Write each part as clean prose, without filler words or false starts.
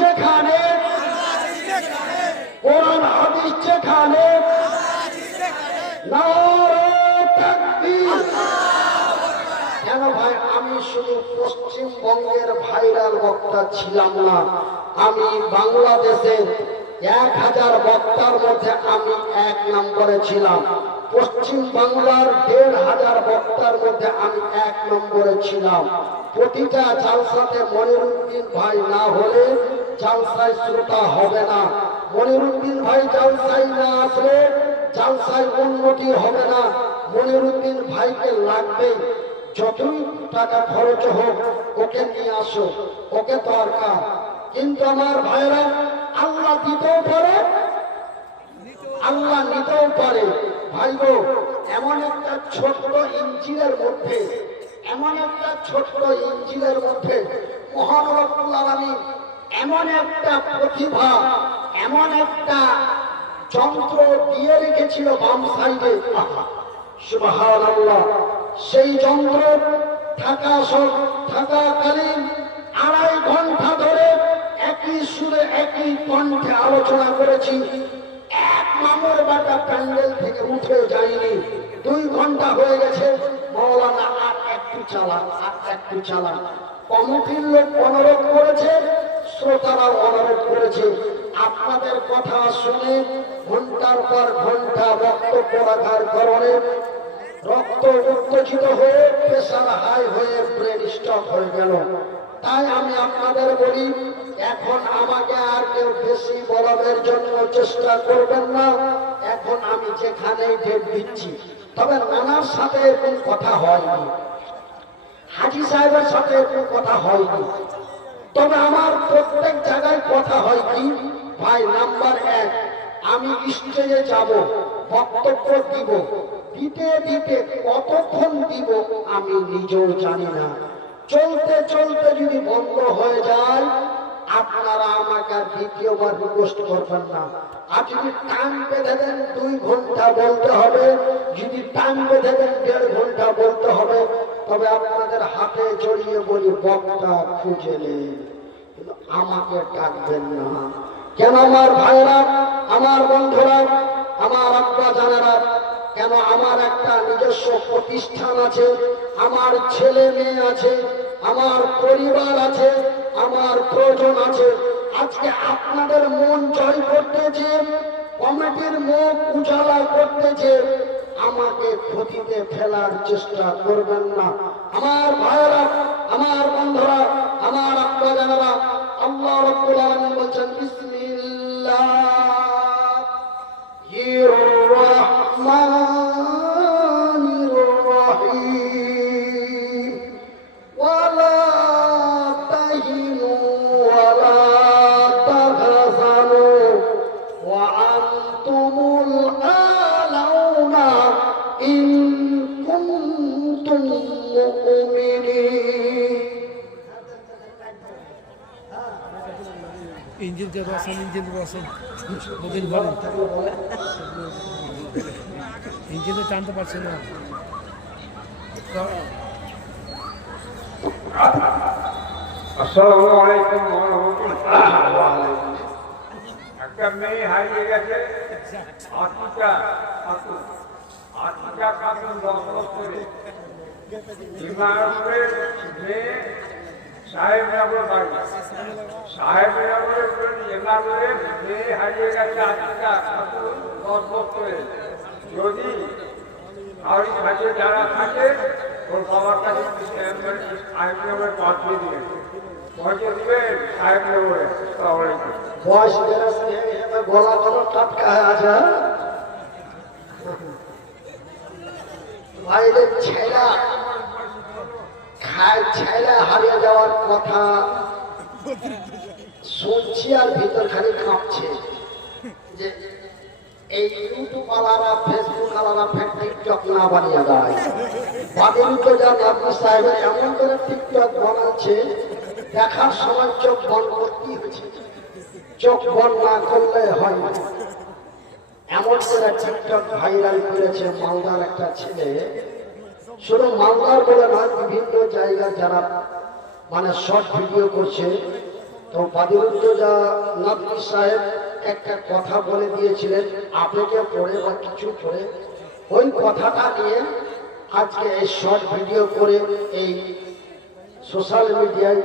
যেখানে, কোরআন হাদিস যেখানে, নারে তাকবীর। কেন ভাই আমি শুধু পশ্চিমবঙ্গের ভাইরাল বক্তা ছিলাম না, আমি বাংলাদেশের 1000 বক্তার মধ্যে আমি 1 নম্বরে ছিলাম। পশ্চিম বাংলার 1500 বক্তার মধ্যে আমি 1 নম্বরে ছিলাম। প্রতিটা জালসাতে মনিরুদ্দিন ভাই না হলে জালসায় শ্রোতা হবে না। মনিরুদ্দিন ভাই জালসায় না আসলে জালসায় উন্নতি হবে না। মনিরুদ্দিন ভাইকে লাগবে, যতই টাকা খরচ হোক ওকে নিয়ে আসো, ওকে দরকার। কিন্তু আমার ভাইরা আল্লাহ দিতেও পারে, আল্লাহ নিতেও পারে। ভাই গো, এমন একটা ছোট্ট ইঞ্জিনের মধ্যে, এমন একটা ছোট্ট ইঞ্জিনের মধ্যে মহান রব্বুল আলামিন এমন একটা প্রতিভা, এমন একটা যন্ত্র দিয়ে রেখেছিল বাম সাইডে। সুবহানাল্লাহ। সেই যন্ত্র থাকাকালীন 2.5 ঘন্টা ধরে একই সুরে একই কণ্ঠে আলোচনা করেছি। এক মামুর বাটা প্যান্ডেল থেকে উঠে যায়নি। 2 ঘন্টা হয়ে গেছে, মাওলানা আর একটু চালান, আর একটু চালান। কমিটির লোক অনুরোধ করেছে, শ্রোতারাও অনুরোধ করেছে। আপনাদের কথা শুনে ঘন্টার পর ঘন্টা বক্তব্য রাখার কারণে রক্ত উত্তেজিত হয়ে, প্রেসার হাই হয়ে ব্রেন স্ট্রোক হয়ে গেল। তাই আমি আপনাদের বলি, এখন আমাকে আর কেউ বেশি বলার জন্য চেষ্টা করবেন না। এখন আমি যেখানেই ডেট দিচ্ছি, তবে নানার সাথে এরকম কথা হয়নি, হাজি সাহেবের সাথে এরকম কথা হয়নি। তবে আমার প্রত্যেক জায়গায় কথা হয় কি ভাই, নাম্বার 1, আমি স্টেজে যাব, বক্তব্য দিব, দিতে দিতে কতক্ষণ দিব আমি নিজেও জানি না। চলতে চলতে যদি বন্ধ হয়ে যায়, আপনারা আমাকে আর দ্বিতীয়বার রিকোয়েস্ট করবেন না। আর যদি টাইম বেঁধে দেন 2 ঘন্টা বলতে হবে, যদি টাইম বেঁধে দেন 1.5 ঘন্টা বলতে হবে, তবে আপনাদের হাতে জড়িয়ে বলি বক্তা খুঁজে নেন, কিন্তু আমাকে ডাকবেন না। কেন আমার ভাইরা, আমার বন্ধুরা, আমার আব্বা জানেরা, কেন আমার একটা নিজস্ব প্রতিষ্ঠান আছে, আমার ছেলে মেয়ে আছে, আমার পরিবার আছে, আমার প্রয়োজন আছে। আজকে আপনাদের মন জয় করতেছে, কমিটির মুখ উজালা করতেছে, আমাকে ক্ষতিতে ফেলার চেষ্টা করবেন না। আমার ভাইরা, আমার বন্ধুরা, আমার আব্বা জানেরা, আল্লাহ রাব্বুল আলামিন বলেন বিসমিল্লাহির রহমানির রহিম ওয়ালা তাহিনু ওয়ালা তাহজানু ওয়া আনতুমুল আলাউনা ইন কুনতুম মুমিনিন। ইঞ্জিন দিয়ে বসেন, ইঞ্জিন বসেন, বুঝিন বলেন। ইঞ্জিনে টানতে পারছে না। আসসালামু আলাইকুম ওয়া রাহমাতুল্লাহ। একটা মেয়ে হারিয়ে গেছে, আতিকা খাতুন। আতিকা খাতুন 10 বছরের ইমামের মেয়ে, সাহেবনগর বাড়ি। সাহেবনগরের ইমামের মেয়ে হারিয়ে গেছে, আতিকা খাতুন 10 বছরের। যদি কারোর কাছে যারা থাকে, ওর বাবার কাছে সাহেবনগরে পৌঁছে দিয়েছে, পৌঁছে দিবেন সাহেবনগরে। বয়স গলা গলা টাটকা হয়ে আছে। বাইরে ছেলা খায়, ছেলা হারিয়ে যাওয়ার কথা শুনছি আর ভিতর খালি কাঁপছে যে এই ইউটিউব আলারা, ফেসবুক আলারা ফের টিকটক না বানিয়ে দেয়। বাদিন তো যান আপনি সাহেবের এমন করে টিকটক বানাচ্ছে, দেখার সময় চোখ বন্ধ করতেই হচ্ছে, চোখ বন্ধ না করলে হয় না। এমন করে টিকটক ভাইরাল করেছে মালদার একটা ছেলে। শুধু মালদার বলে নয়, বিভিন্ন জায়গায় যারা মানে শর্ট ভিডিও করছে, তো বাদিউদ্দোজা নদী সাহেব একটা কথা বলে দিয়েছিলেন আবেগে পড়ে বা কিছু পড়ে, ওই কথাটা নিয়ে আজকে এই শর্ট ভিডিও করে এই সোশ্যাল মিডিয়ায়,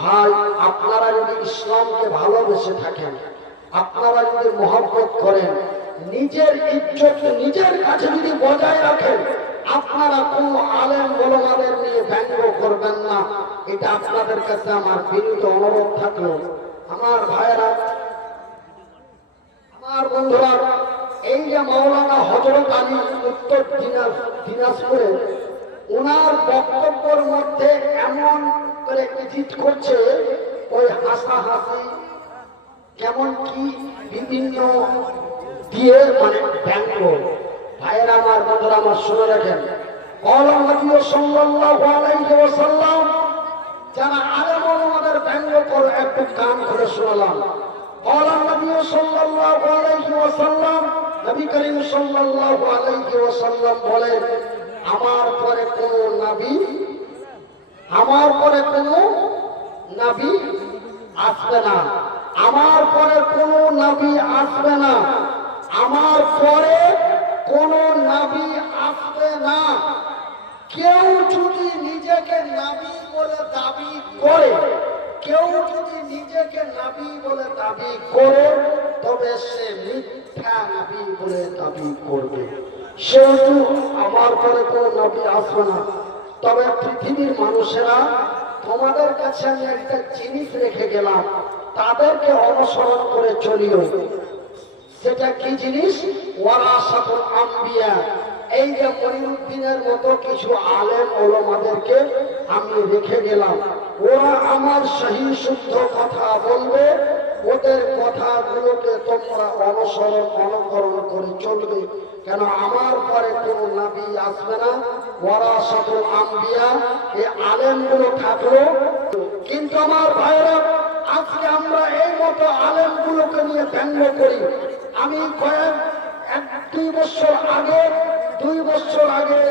ভাই আপনারা যদি ইসলামকে ভালোবেসে থাকেন, আপনারা যদি মহব্বত করেন, নিজের ইজ্জত নিজের কাছে যদি বজায় রাখেন, আপনারা কোন আলেম ওলামাদের নিয়ে ব্যঙ্গ করবেন না। এটা আপনাদের কাছে আমার বিনীত অনুরোধ থাকলো। আমার ভাইয়েরা, আমার বন্ধুরা, এই যে মাওলানা হযরত আলী উত্তর দিনাজপুরে, ওনার বক্তব্যের মধ্যে এমন করে এডিট করছে, ওই হাসাহাসি কেমন কি বিভিন্ন দিয়ে মানে ব্যঙ্গ। ভাইয়েরা আমার, বন্ধুরা আমার, শুনে রাখেন, যারা আলেম ওলামাদের ব্যঙ্গ করে একটু কান করে শোনালাম। নবী করিম সাল্লাল্লাহু আলাইহি ওয়াসাল্লাম বলেন, আমার পরে কোন নবী আসবে না, আমার পরে কোন নবী আসবে না, আমার পরে কোন নবী আসবে না। কেউ যদি নিজেকে নবী বলে দাবি করে, কেউ যদি নিজেকে নবী বলে দাবি করে, তবে সে মিথ্যা নবী বলে দাবি করবে। সেহেতু আমার পরে কোন নবী আসবে না। তবে পৃথিবীর মানুষেরা, তোমাদের কাছে আমি একটা জিনিস রেখে গেলাম, তাদেরকে অনুসরণ করে চলিও। সেটা কি জিনিস? ওয়ারাসাতুল আম্বিয়া। এই যে মনিরুদ্দিনের মতো কিছু আলেম ওলামাদেরকে আমি রেখে গেলাম, ওরা আমার সহি শুদ্ধ কথা বলবে, ওদের কথাগুলোকে তোমরা অনুকরণ করে চলবে। কেন আমার পরে কোন নবী আসবে না, ওয়ারাসাতুল আম্বিয়া, এই আলেমগুলো থাকলো। কিন্তু আমার ভাইরা, আজকে আমরা এই মতো আলেমগুলোকে নিয়ে ব্যঙ্গ করি। আমি দুই বছর আগে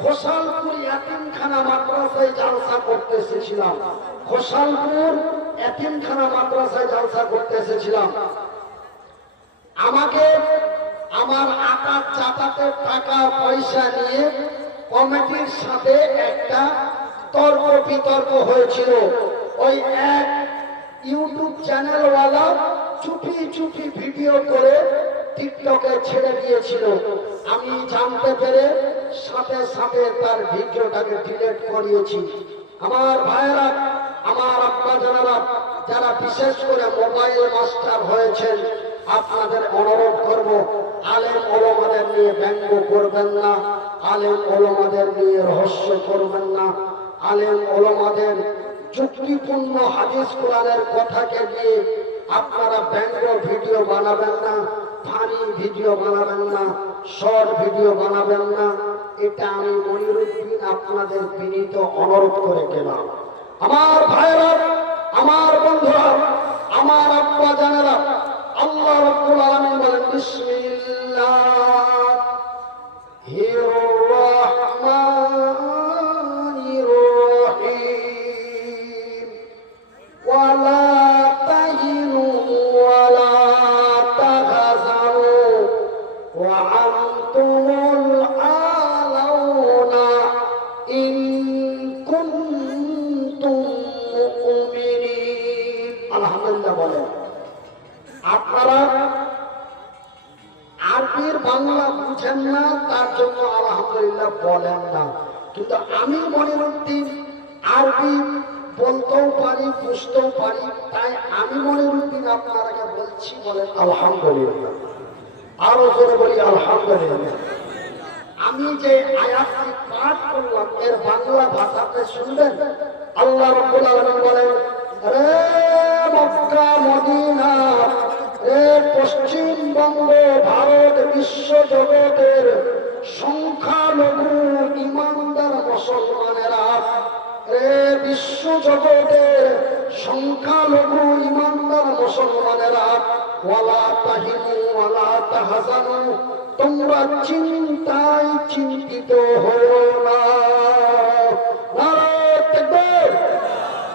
খোসালপুর এতিমখানা মাদ্রাসায় জালসা করতে এসেছিলাম। খোসালপুর এতিমখানা মাদ্রাসায় জালসা করতে এসেছিলাম। আমাকে আমার আকার চাটাতে টাকা পয়সা নিয়ে কমিটির সাথে একটা তর্ক বিতর্ক হয়েছিল। ওই এক ইউটিউব চ্যানেলওয়ালা চুপি চুপি ভিডিও করে টিকটকে ছেড়ে দিয়েছিল। আমি জানতে পেরে সাথে সাথে তার ভিডিওটাকে ডিলিট করিয়েছি। আমার ভাইয়েরা, আমার আব্বা জানারা, যারা বিশেষ করে মোবাইল মাস্টার হয়েছেন, আপনাদের অনুরোধ করব, আলেম ওলামাদের নিয়ে ব্যঙ্গ করবেন না, আলেম ওলামাদের নিয়ে রহস্য করবেন না, আলেম ওলামাদের যুক্তিপূর্ণ হাদিস কোরআনের কথাকে নিয়ে আপনারা ব্যঙ্গ ভিডিও বানাবেন না, ফানি ভিডিও বানাবেন না, শর্ট ভিডিও বানাবেন না। এটা আমি মনিরুদ্দিন আপনাদের বিনীত অনুরোধ করে গেলাম। আমার ভাইরা, আমার বন্ধুরা, আমার আব্বা জানেরা, আল্লাহ রাব্বুল আলামিন বলেন, বিসমিল্লাহির রহমানির রহিম, ওয়ালা তাহিনু ওয়ালা তাহজানু ওয়া আনতুমুল আলাউনা ইন কুনতুম মুমিনিন। আলহামদুলিল্লাহ বলেন। আপনারা আরবির বাংলা বুঝেন না, তার জন্য আলহামদুলিল্লাহ বলেন না। কিন্তু আমি মনিরুদ্দিন আরবি বলতেও পারি, বুঝতেও পারি, তাই আমি মনিরুদ্দিন আপনারাকে বলছি, বলেন আলহামদুলিল্লাহ। আরো জোরে বলি আলহামদুলিল্লাহ। আমি যে আয়াতটি পাঠ করলাম, এর বাংলা ভাষাতে শুনবেন। আল্লাহ রাব্বুল আলামিন বলেন, রে মক্কা মদিনা, রে পশ্চিমবঙ্গ ভারত বিশ্ব জগতের সংখ্যালঘু ইমানদার মুসলমানেরা, রে বিশ্ব জগতের সংখ্যালঘু ইমানদার মুসলমানেরা, ওয়ালা তাহিনু ওয়ালা তাহজানু, তোমরা চিন্তায় চিন্তিত হও না। নারায়ে তাকবীর।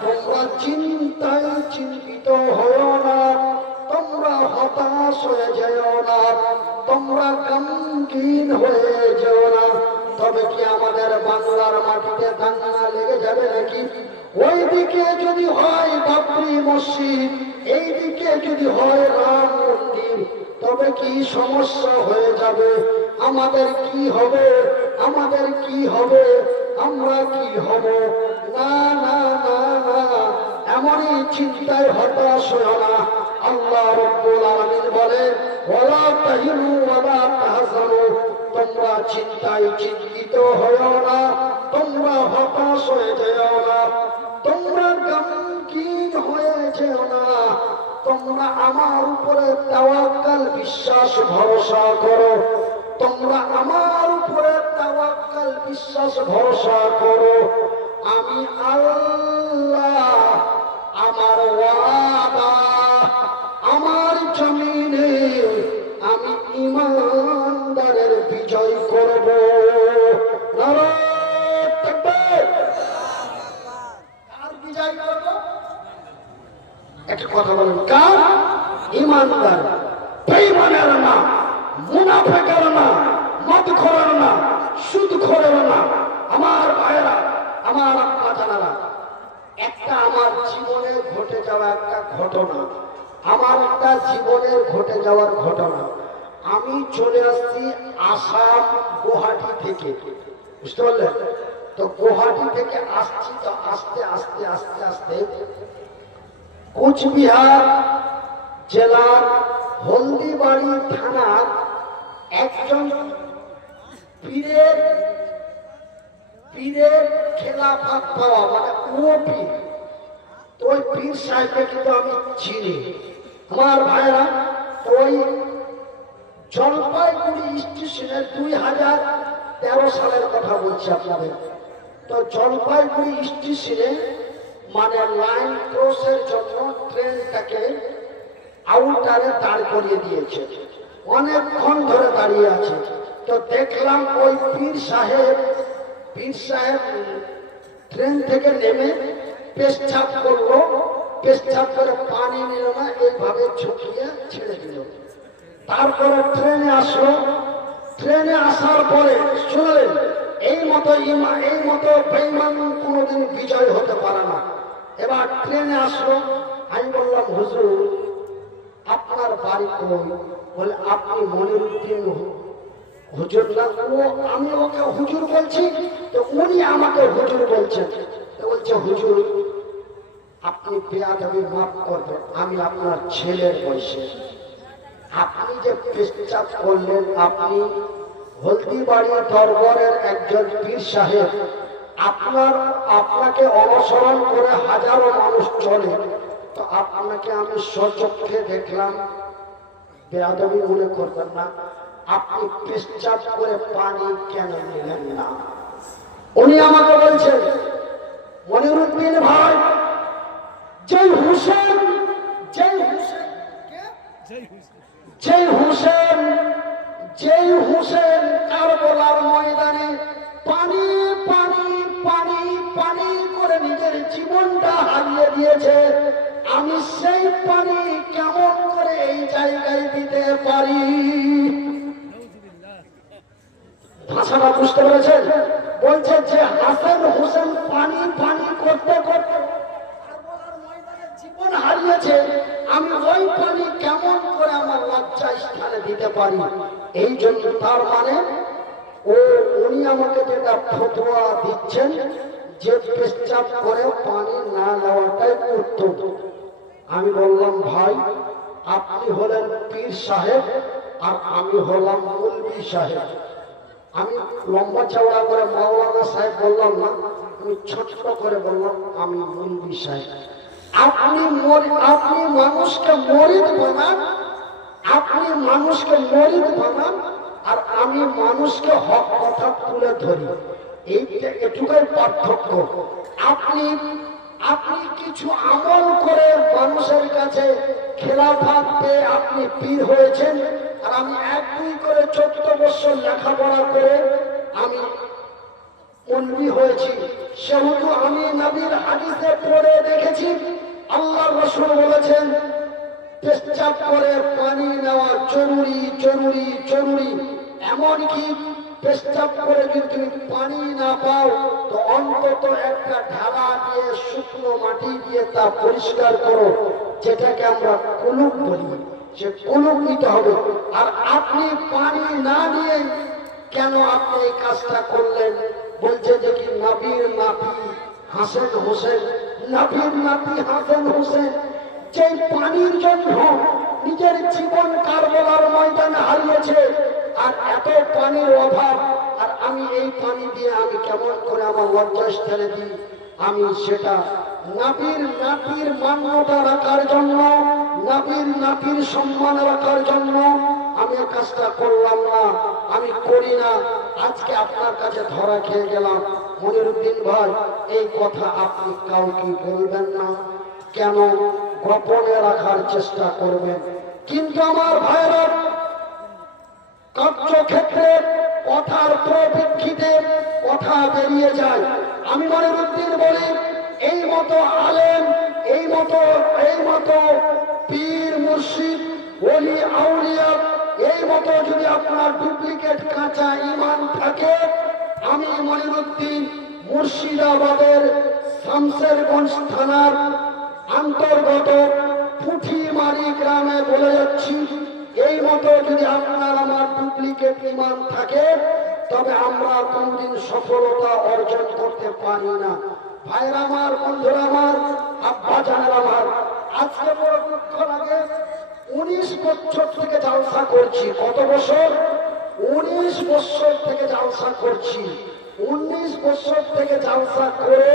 তোমরা চিন্তায় চিন্তিত বাংলার মাটিতে দাঙ্গা লেগে যাবে নাকি? ওইদিকে যদি হয় বাবরি মসজিদ, এইদিকে যদি হয় রাম মন্দির, তবে কি সমস্যা হয়ে যাবে? আমাদের কি হবে? আমাদের কি হবে? আমরা কি হব? না না না না, এমনই চিন্তায় হতাশ হও না। আল্লাহ রাব্বুল আলামিন বলেন, ওয়ালা তাহিনু ওয়ালা তাহজানু, তোমরা চিন্তায় চিন্তিত হও না, তোমরা হতাশ হয়ে যেও না, তোমরা গমগীন হয়ে যেও না। তোমরা আমার উপরে তাওয়াক্কাল, বিশ্বাস ভরসা করো। তোমরা আমার উপরে তাওয়াক্কাল, বিশ্বাস ভরসা করো। আমি আল্লাহ, আমার ওয়াদা, আমার জমিনে আমি ঈমানদারের বিজয় করব। নারায়ে তাকবীর। কার বিজয় করব? একটা কথা বলেন, কার? ঈমানদার। বেঈমানের না, মুনাফিকের না, মদখোরের না, সুদখোরের না। আমার ভাইয়েরা, আমার আব্বা জানারা, একটা আমার জীবনে ঘটে যাওয়া একটা ঘটনা, আমার একটা জীবনের ঘটে যাওয়ার ঘটনা। আমি চলে আসছি আসাম, গুয়াহাটি থেকে, বুঝতে পারলেন তো? গুয়াহাটি থেকে আসছি তো আস্তে আস্তে আস্তে আস্তে কোচবিহার জেলার হলদিবাড়ি থানার একজন পীরের খেলাফত পাওয়া, মানে ও পীর, তো ওই পীর সাহেবকে কিন্তু আমি চিনি। আমার ভাইরা, তো ওই জলপাইগুড়ি স্টেশনে 2013 সালের কথা বলছি আপনাদের। তো জলপাইগুড়ি স্টেশনে মানে লাইন ক্রসের জন্য ট্রেনটাকে আউটারে দাঁড় করিয়ে দিয়েছে, অনেকক্ষণ ধরে দাঁড়িয়ে আছে। তো দেখলাম ওই পীর সাহেব ট্রেন থেকে নেমে পেশাব করলো, পেশাব করে পানি নিল না, এইভাবে ঝুঁকিয়ে ছেড়ে দিল। তারপরে ট্রেনে আসলো, ট্রেনে আসার পরে শুনলেন, এই মতো বেঈমান কোনোদিন বিজয় হতে পারে না। এবার ট্রেনে আসলো, আমি বললাম, হুজুর আপনার বাড়ি কই? বলে, আপনি মনিরুদ্দিন হুজুর না? আমি ওকে হুজুর বলছি, তো উনি আমাকে হুজুর বলছেন। তো বলছে, হুজুর আপনি বেয়াদবি মাফ করবেন, আমি আপনার ছেলের বয়সে। আপনি যে পেশাব করলেন, আপনি হলদিবাড়ি দরবারের একজন পীর সাহেব, আপনাকে অনুসরণ করে হাজারো মানুষ চলে, তো আপনাকে আমি স্বচক্ষে দেখলাম, বেয়াদবি মনে করবেন না, আপনি পেশাব করে পানি কেন নিলেন না? উনি আমাকে বলছেন, মনিরুদ্দিন ভাই, যেই হুসেন কারবালার ময়দানে পানি পানি পানি পানি করে নিজের জীবনটা হারিয়ে দিয়েছে, আমি সেই পানি কেমন করে এই জায়গায় দিতে পারি? ভাষাটা বুঝতে পেরেছেন? বলছে যে হাসান হোসেন পানি পানি করতে করতে কারবালার ময়দানে জীবন হারিয়েছে, আমি ওই পানি কেমন করে আমার লজ্জা স্থানে দিতে পারি? এই জন্য তার মানে উনি আমাকে যেটা ফতোয়া দিচ্ছেন, যে পেশাব করে পানি না নেওয়াটাই উত্তম। আমি বললাম, ভাই আপনি হলেন পীর সাহেব আর আমি হলাম মৌলভী সাহেব। আমি লম্বা চওড়া করে মাওলানা সাহেব বললাম না, আমি ছোট্ট করে বললাম আমি মৌলভী সাহেব। আপনি মানুষকে মরিদ বানান, আর আমি মানুষকে হক কথা তুলে ধরি, এটুকুই পার্থক্য। আপনি কিছু আমল করে মানুষের কাছে খেলাফত পেয়ে আপনি পীর হয়েছেন, আর আমি 1-2 করে 14 বছর লেখাপড়া করে আমি মৌলভী হয়েছি। সেহেতু আমি নবীর হাদিসে পড়ে দেখেছি, আল্লাহর রাসূল বলেছেন পেশাব করে পানি নেওয়া জরুরি জরুরি জরুরি। এমনকি পেশাব করে যদি তুমি পানি না পাও তো অন্তত একটা ঢালা দিয়ে শুকনো মাটি দিয়ে তা পরিষ্কার করো, যেটাকে আমরা কুলুপ বলি। সে কুলুপ নিতে হবে। আর আপনি পানি না নিয়ে কেন আপনি এই কাজটা করলেন? বলছে যে কি নবীর নাতি হাসান হোসেন, নবীর নাতি হাসান হোসেন যে পানির জন্য নিজের জীবন কারবালার ময়দানে হারিয়েছে, আর এত পানির অভাব, আর আমি এই পানি দিয়ে আমি কেমন করে আমার লজ্জাস্থানে দিই? আমি সেটা নবীর নাতির মান্যতা রাখার জন্য, নবীর নাতির সম্মান রাখার জন্য আমি কাজটা করলাম না, আমি করি না। আজকে আপনার কাছে ধরা খেয়ে গেলাম। মনিরুদ্দিন ভাই, এই কথা আপনি কাউকে বলবেন না, কেন? গোপনে রাখার চেষ্টা করবেন। কিন্তু আমার ভাইরা, কার্যক্ষেত্রে কথার পরিপ্রেক্ষিতে কথা বেরিয়ে যায়। আমি মনিরুদ্দিন বলি, এই মতো আলেম, এই মতো পীর মুর্শিদ ওলি আউলিয়া, এই মতো যদি আপনার ডুপ্লিকেট কাঁচা ঈমান থাকে, আমি মনিরুদ্দিন মুর্শিদাবাদের শামসেরগঞ্জ থানার অন্তর্গত পুঠিমারি গ্রামে বলে যাচ্ছি, এই মতো যদি আপনার আমার ডুপ্লিকেট ঈমান থাকে, তবে আমরা কোনদিন সফলতা অর্জন করতে পারি না। ভাইরা আমার, বন্ধুরা আমার, আব্বা জানেন আমার, আজকে বড় দুঃখ লাগে। 19 বছর থেকে জালসা করছি। কত বছর? 19 বছর থেকে জালসা করছি। 19 বছর থেকে জালসা করে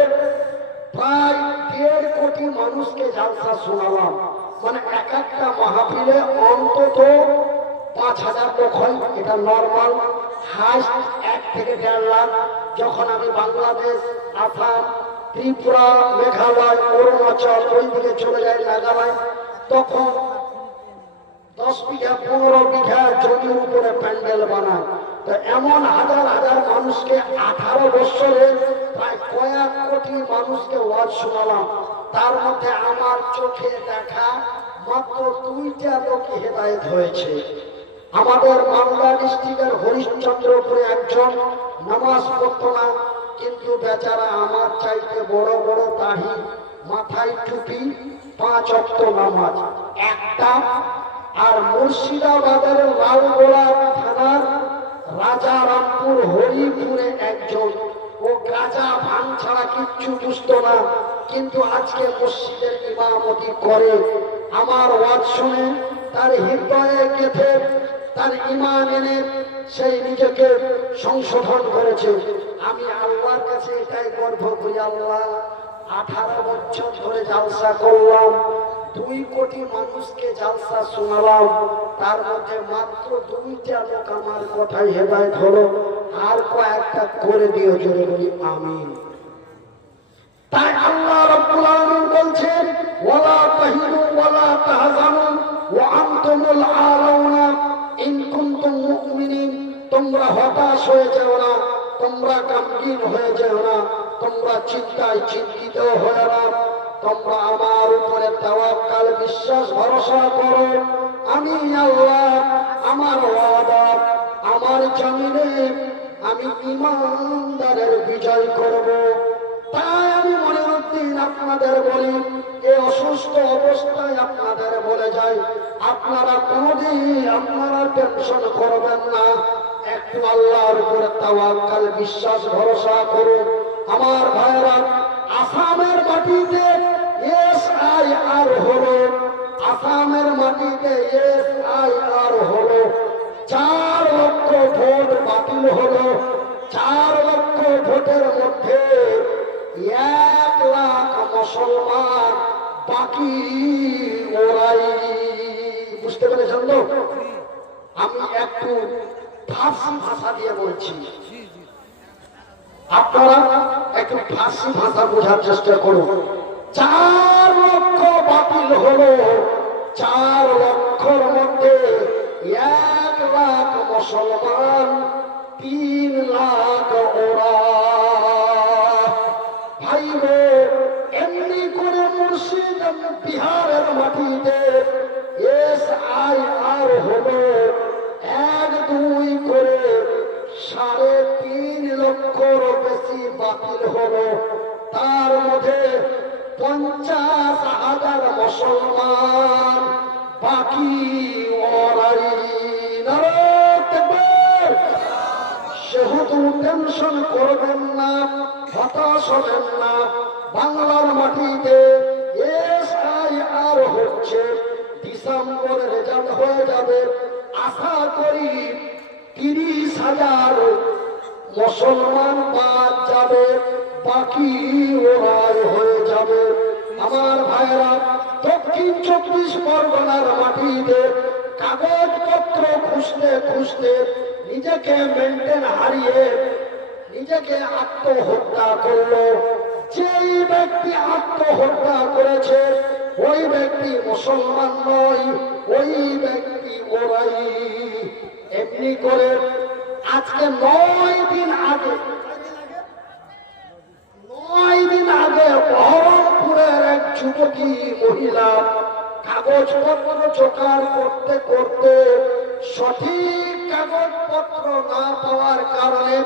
প্রায় 1.5 কোটি মানুষকে জালসা শোনালাম। মানে এক একটা মাহফিলে অন্তত 5,000 লোক হয়, এটা নর্মাল। হাইস্ট 1 থেকে 1.5 লাখ। যখন আমি বাংলাদেশ, আসাম, ত্রিপুরা, মেঘালয়, অরুণাচল ওই দিকে চলে যাই, নাগাল্যান্ড, তখন 10 বিঘা 15 বিঘা জমির উপরে প্যান্ডেল বানায়। তো এমন হাজার হাজার মানুষকে 18 বছরে প্রায় কয়েক কোটি মানুষকে ওয়াজ শোনালাম। তার মধ্যে আমার চোখে দেখা মাত্র 2টা লোক হেদায়েত হয়েছে। আমাদের মালদা ডিস্ট্রিক্টের হরিশ্চন্দ্রপুরে একজন নামাজ পড়তো না, কিন্তু বেচারা আমার চাইতে বড় বড় দাড়ি, মাথায় টুপি, 5 ওয়াক্ত নামাজ একটা। আর মুর্শিদাবাদের লালগোলা থানার রাজারামপুর হরিপুরে একজন, ও গাঁজা ভাঙ ছাড়া কিচ্ছু বুঝতো না, কিন্তু আজকে মসজিদের ইমামতি করে। আমার ওয়াজ শুনে তার হৃদয়ে গেঁথে তার ঈমান এনে সেই নিজেকে সংশোধন করেছে। আমি আল্লাহর কাছে এটাই গর্ব করি, আল্লাহ 18 বছর ধরে জালসা করলাম, 2 কোটি মানুষকে জালসা শোনালাম, তার মধ্যে মাত্র 2টা লোক আমার কথায় হেদায়েত হলো। আর কয়েকটা করে দিও, জোরে বলি আমিন। তাই আল্লাহ রাব্বুল আলামিন বলছেন, ওয়ালা তাহিনু ওয়ালা তাহজানু ওয়া আনতুমুল আলাউনা ইন কুনতুম মুমিনিন। তোমরা হতাশ হয়ে যাও না, তোমরা গমগীন হয়ে যাও না, তোমরা চিন্তায় চিন্তিত হয়ে না, তোমরা আমার উপরে তাওয়াক্কাল, বিশ্বাস ভরসা করো। আমি আল্লাহ, আমার ওয়াদা, আমার জমিনে আমি ঈমানদারের বিজয় করব। তাই আমি মনিরুদ্দিন আপনাদের বলি, এই অসুস্থ অবস্থায় আপনাদের বলে যাই, আপনারা কোনদিন আপনারা টেনশন করবেন না, একটু আল্লাহর উপরে তাওয়াক্কাল, বিশ্বাস ভরসা করুন। আমার ভাইরা, আসামের মাটিতে SIR হলো, আসামের মাটিতে SIR হলো, 4 লক্ষ ভোট বাতিল হলো। 4 লক্ষ ভোটের মধ্যে 1 লাখ মুসলমান, বাকি ওরাই। বুঝতে পেরেছেন তো? আমি একটু ফার্সি ভাষা দিয়ে বলছি, আপনারা একটু ফার্সি ভাষা বোঝার চেষ্টা করুন। 4 লক্ষ বাতিল হলো, 4 লক্ষর মধ্যে 1 লাখ মুসলমান, 3 লাখ ওরা। ভাই গো, এমনি করে মুর্শিদ বিহারের মাটিতে SIR হলো 1, 2 করে 3.5 মুসলমান বাকি ওরাই। নারায়ে তাকবীর। সেহেতু টেনশন করবেন না, হতাশ হবেন না। বাংলার মাটিতে SIR হচ্ছে, ডিসেম্বরে রেজাল্ট হয়ে যাবে। আশা করি 30,000 মুসলমান বাদ যাবে, বাকি ওরাই হয়ে যাবে। আমার ভাইরা, দক্ষিণ 24 পরগনার মাটিতে কাগজপত্র খুঁজতে খুঁজতে নিজেকে মেনটেন হারিয়ে নিজেকে আত্মহত্যা করলো। যেই ব্যক্তি আত্মহত্যা করেছে ওই ব্যক্তি মুসলমান নয়, ওই ব্যক্তি ওরাই। এমনি করে আজকে 9 দিন আগে বহরমপুরের এক যুবতী মহিলা কাগজপত্র জোগাড় করতে করতে সঠিক কাগজপত্র না পাওয়ার কারণে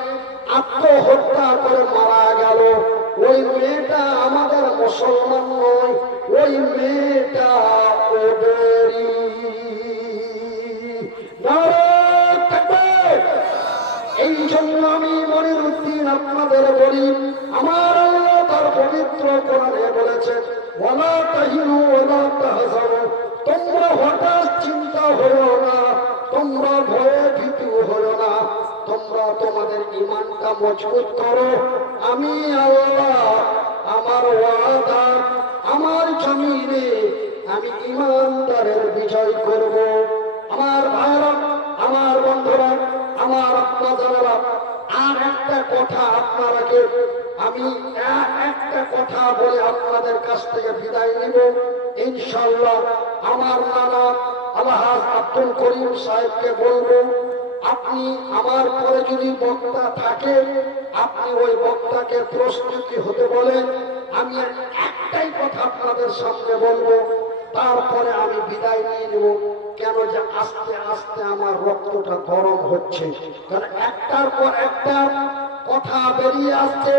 আত্মহত্যা করে মারা গেল। ওই মেয়েটা আমাদের মুসলমান নয়, ওই মেয়েটা ওদেরই। নারায়ে তাকবীর। এই জন্য আমি মনিরুদ্দিন আপনাদের বলি, আমার আল্লাহ তার পবিত্র কোরআনে বলেছেন, ওয়ালা তাহিনু ওয়ালা তাহজানু, তোমরা হঠাৎ চিন্তা হইও না, তোমরা ভয়ে ভীতু হইও না, তোমরা তোমাদের ঈমানটা মজবুত করো। আমি আল্লাহ আমার ওয়াদা, আমার জমিনে আমি ঈমানদারের বিজয় করব। আমার ভাইরা, আমার বন্ধুরা, আমার আপনারা, আর একটা কথা আপনারাকে আমি একটা কথা বলে আপনাদের কাছ থেকে বিদায় নিব ইনশাআল্লাহ। আমার নানা আলহাজ আব্দুল করিম সাহেবকে বলবো, আপনি আমার পরে যদি বক্তা থাকে আপনি ওই বক্তাকে প্রস্তুতি হতে বলেন। আমি একটাই কথা আপনাদের সামনে বলবো, তারপরে আমি বিদায় নিয়ে নেব। কেন যে আস্তে আস্তে আমার রক্তটা গরম হচ্ছে, কারণ একটার পর একটা কথা বেরিয়ে আসছে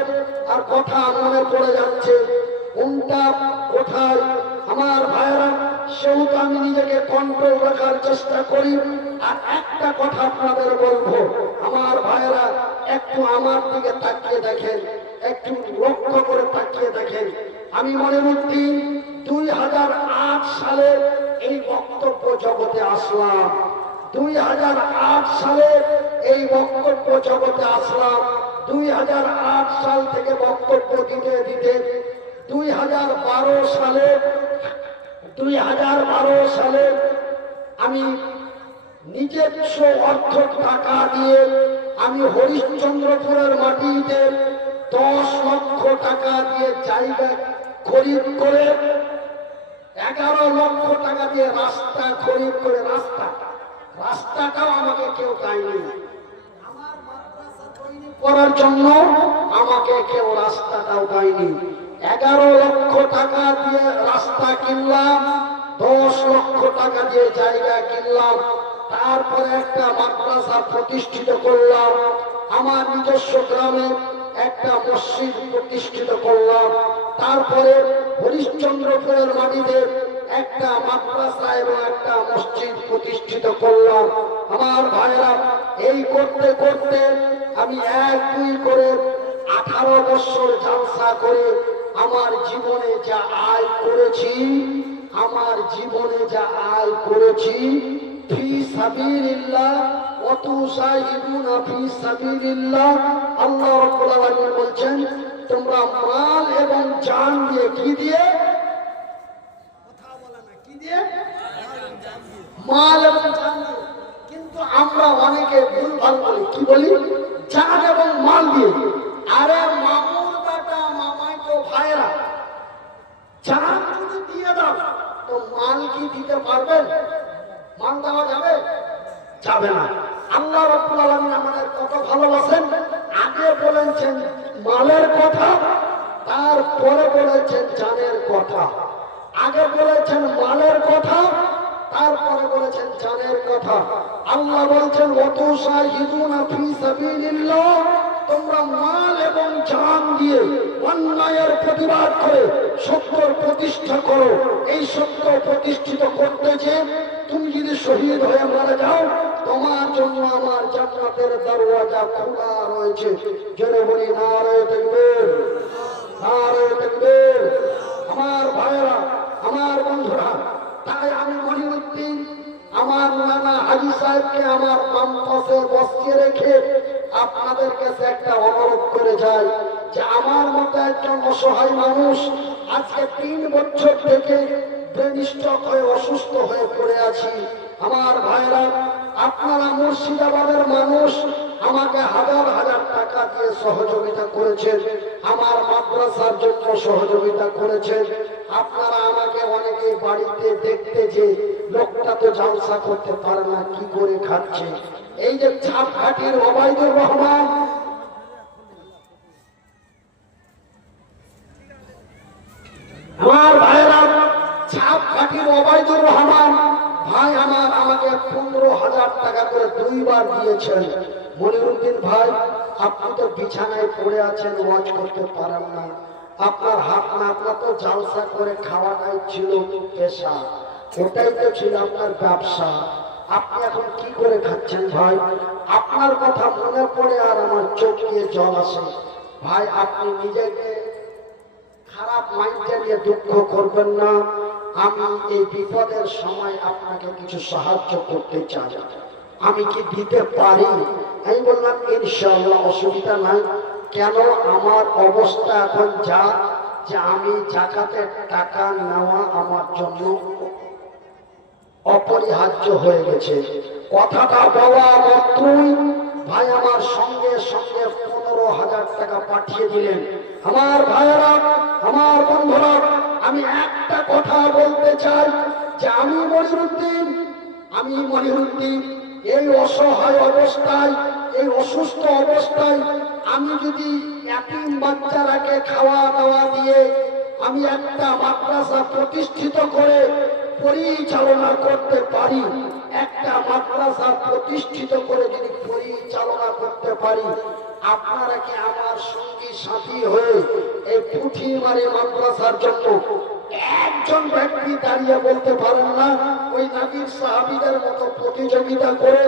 আর কথা মনে পড়ে যাচ্ছে, কোনটা কোথায়। আমার ভাইয়েরা, সেহেতু আমি নিজেকে কন্ট্রোল রাখার চেষ্টা করি। আর একটা কথা আপনাদের বলবো, আমার ভাইয়েরা একটু আমার দিকে তাকিয়ে দেখেন, একটু লক্ষ্য করে তাকিয়ে দেখেন। আমি মনিরুদ্দিন 2008 সালে এই বক্তব্য জগতে আসলাম। 2008 সালে এই বক্তব্য জগতে আসলাম। 2008 সাল থেকে বক্তব্য দিতে দিতে 2012 সালে আমি নিজস্ব অর্থ টাকা দিয়ে আমি হরিশ্চন্দ্রপুরের মাটিতে 10 লক্ষ টাকা দিয়ে জায়গা খরিদ করে 11 লক্ষ টাকা দিয়ে রাস্তা খরিদ করে, রাস্তাটাও আমাকে কেউ দেয়নি। আমার মাদ্রাসা তৈরি করার জন্য আমাকে কেউ রাস্তাটাও দেয়নি। 11 লক্ষ টাকা দিয়ে রাস্তা কিনলাম, 10 লক্ষ টাকা দিয়ে জায়গা কিনলাম, তারপরে একটা মাদ্রাসা প্রতিষ্ঠিত করলাম। আমার নিজস্ব গ্রামে একটা মসজিদ প্রতিষ্ঠিত করলাম। তারপরে হরিশ্চন্দ্রপুরের মাটিতে একটা মাদ্রাসা এবং একটা মসজিদ প্রতিষ্ঠিত করলাম। আমার ভাইরা, এই করতে করতে আমি 1-2 করে 18 বছর জলসা করে আমার জীবনে যা আয় করেছি, ফি সাবিলিল্লাহ ওয়া তুসাইদুনা ফি সাবিলিল্লাহ। আল্লাহ রাব্বুল আলামিন বলছেন, তোমরা মাল এবং জান দিয়ে, কি দিয়ে? কথা বলে না, কি দিয়ে? মাল এবং জান দিয়ে। কিন্তু আমরা অনেকে ভুলভাল বলি, কি বলি? জান এবং মাল দিয়ে। আরে মামুর বেটা, মামাই তো ভাইরা, জান যদি দিয়ে দাও তো মাল কি দিতে পারবেন? মাল দেওয়া যাবে? যাবে না। আল্লাহ রাব্বুল আলামিন আমাদের কত ভালোবাসেন, আগে বলেছেন মালের কথা, তারপরে বলেছেন জানের কথা। আগে বলেছেন মালের কথা, তারপরে বলেছেন জানের কথা। আল্লাহ বলছেন ওয়া তুসাইদুনা ফি সাবিলিল্লাহ তোমরা মাল এবং জান দিয়ে অন্যায়ের প্রতিবাদ করে সত্যর প্রতিষ্ঠা করো। এই সত্য প্রতিষ্ঠিত করতে যে তুমি যদি শহীদ হয়ে মারা যাও, তোমার জন্য আমার জান্নাতের দরওয়াজা খোলা রয়েছে। জোরে বলি নারে তাকবীর, নারে তাকবীর। আমার ভাইরা, আমার বন্ধুরা, তাই আমি মনিরুদ্দিন আমার নানা হাজী সাহেবকে আমার বাম পাশে বসিয়ে রেখে আপনাদের কাছে একটা অনুরোধ করে যাই যে আমার মতো একজন অসহায় মানুষ আজকে 3 বছর থেকে ব্রেন স্ট্রোক হয়ে অসুস্থ হয়ে পড়ে আছি। আমার ভাইরা, আপনারা মুর্শিদাবাদের মানুষ আমাকে হাজার হাজার টাকা দিয়ে সহযোগিতা করেছেন, আমার মাদ্রাসার জন্য সহযোগিতা করেছেন। আপনারা আমাকে অনেকে বাড়িতে দেখতে যে লোকটা তো জালসা করতে পারে না, কি করে খাচ্ছে। এই যে ছাপঘাটির ওবায়দুর রহমান, আমার ভাইরা, ছাপঘাটির ওবায়দুর রহমান ভাই আমার আমাকে 15,000 টাকা করে 2 বার দিয়েছেন। মনিরুদ্দিন ভাই, আপনি তো বিছানায় পড়ে আছেন, ওয়াজ করতে পারেন না, আপনার হাত না, আপনার তো জালসা করে খাওয়াটাই ছিল পেশা, ওটাই তো ছিল আপনার ব্যবসা। আপনি এখন কি করে খাচ্ছেন ভাই? আপনার কথা মনে পড়ে আর আমার চোখ দিয়ে জল আসে। ভাই, আপনি নিজেকে খারাপ মাইন্ডে নিয়ে দুঃখ করবেন না। আমি এই বিপদের সময় আপনাকে কিছু সাহায্য করতে চাই, আমি কি দিতে পারি? আমি বললাম ইনশাআল্লাহ, অসুবিধা নাই। কেন, আমার অবস্থা এখন যা যে আমি জাকাতের টাকা নেওয়া আমার জন্য অপরিহার্য হয়ে গেছে। কথাটা বলা মাত্রই ভাই আমার সঙ্গে সঙ্গে 15,000 টাকা পাঠিয়ে দিলেন। আমার ভাইয়েরা, আমার বন্ধুরা, আমি একটা কথা বলতে চাই যে আমি মনিরুদ্দিন এই অসহায় অবস্থায়, এই অসুস্থ অবস্থায় আমি যদি এতিম বাচ্চারাকে খাওয়া দাওয়া দিয়ে আমি একটা মাদ্রাসা প্রতিষ্ঠিত করে পরিচালনা করতে পারি, একটা মাদ্রাসা প্রতিষ্ঠিত করে যদি পরিচালনা করতে পারি, আপনারা কি আমার সঙ্গী সাথী হয়ে এই পুঁথিমারি মাদ্রাসার জন্য একজন ব্যক্তি দাঁড়িয়ে বলতে পারেন না, ওই নবীর সাহাবীদের মতো প্রতিযোগিতা করে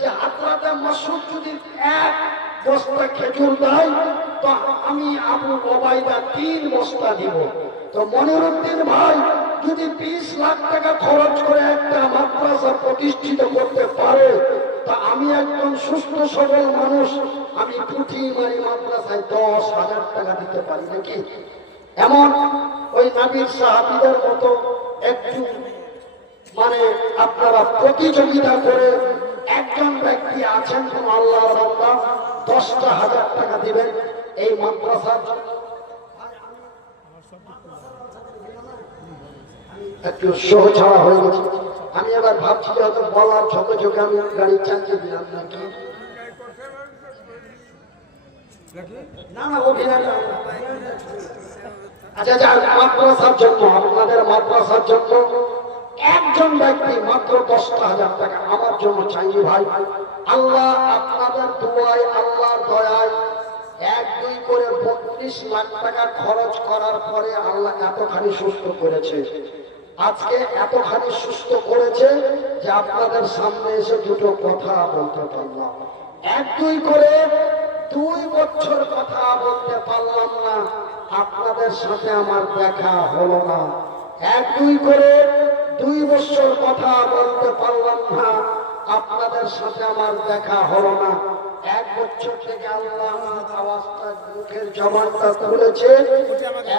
যে হাজরাতে মাসউদ যদি 1 বস্তা খেজুর দেয় তো আমি আবু ওবায়দা 3 বস্তা দিব। তো মনিরুদ্দিন ভাই যদি 20 লাখ টাকা খরচ করে একটা মাদ্রাসা প্রতিষ্ঠিত করতে পারে, তা আমি একজন সুস্থ সবল মানুষ, আমি পুঁথিমারি মাদ্রাসায় 10,000 টাকা দিতে পারি নাকি? এমন ওই নবীর সাহাবীদের মতো একটু আপনারা প্রতিযোগিতা করে একজন ব্যক্তি আছেন কোন আল্লাহর বান্দা 10,000 টাকা দিবেন এই মাদ্রাসার জন্য। একটু শো ছাড়া হয়ে গেছে। আমি এবার ভাবছি যে হয়তো বলার ঝোঁকে ঝোঁকে আমি গাড়ি চালিয়ে দিলাম নাকি। না না, অভিনয়। আচ্ছা, মাদ্রাসার জন্য, আপনাদের মাদ্রাসার জন্য একজন ব্যক্তি মাত্র 10,000 টাকা আমার জন্য চাইনি ভাই। আল্লাহ আপনাদের দোয়ায়, আল্লাহর দয়ায় 1-2 করে 32 লাখ টাকা খরচ করার পরে আল্লাহ এতখানি সুস্থ করেছে। আজকে এতখানি সুস্থ করেছে যে আপনাদের সামনে এসে দুটো কথা বলতে পারলাম। 1-2 করে 2 বছর কথা বলতে পারলাম না, আপনাদের সাথে আমার দেখা হলো না। 1-2 করে 2 বছর কথা বলতে পারলাম না, আপনাদের সাথে আমার দেখা হলো না। 1 বছর থেকে আল্লাহ আমার আওয়াজটা, মুখের জবানটা খুলেছে,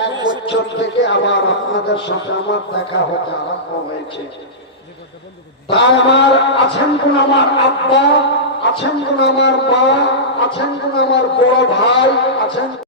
1 বছর থেকে আবার আপনাদের সাথে আমার দেখা হতে আরম্ভ হয়েছে। তাই আমার আছেন কোন আমার আব্বা, আছেন কোন আমার মা, আছেন কোন আমার বড় ভাই, আছেন